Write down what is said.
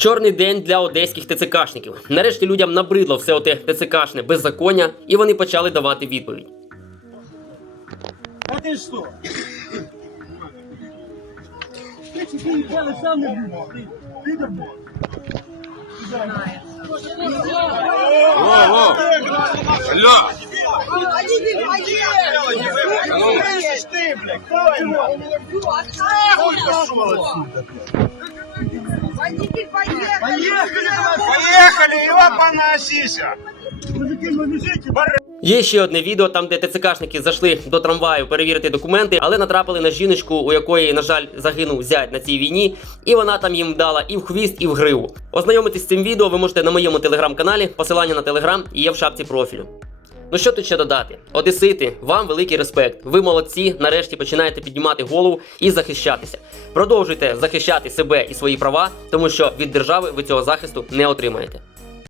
Чорний день для одеських ТЦКшників. Нарешті людям набридло все оте ТЦКшне беззаконня, і вони почали давати відповідь. А ты что? Ты четыре дня сам не будешь. Ты, ты домой. Слышишь ты, блядь? Мужики, вы бежите, Є ще одне відео, там де ТЦКшники зайшли до трамваю перевірити документи, але натрапили на жіночку, у якої, на жаль, загинув зять на цій війні, і вона там їм дала і в хвіст, і в гриву. Ознайомитись з цим відео ви можете на моєму телеграм-каналі. Посилання на телеграм є в шапці профілю. Ну що тут ще додати? Одесити, вам великий респект. Ви молодці. Нарешті починаєте піднімати голову і захищатися. Продовжуйте захищати себе і свої права, тому що від держави ви цього захисту не отримаєте.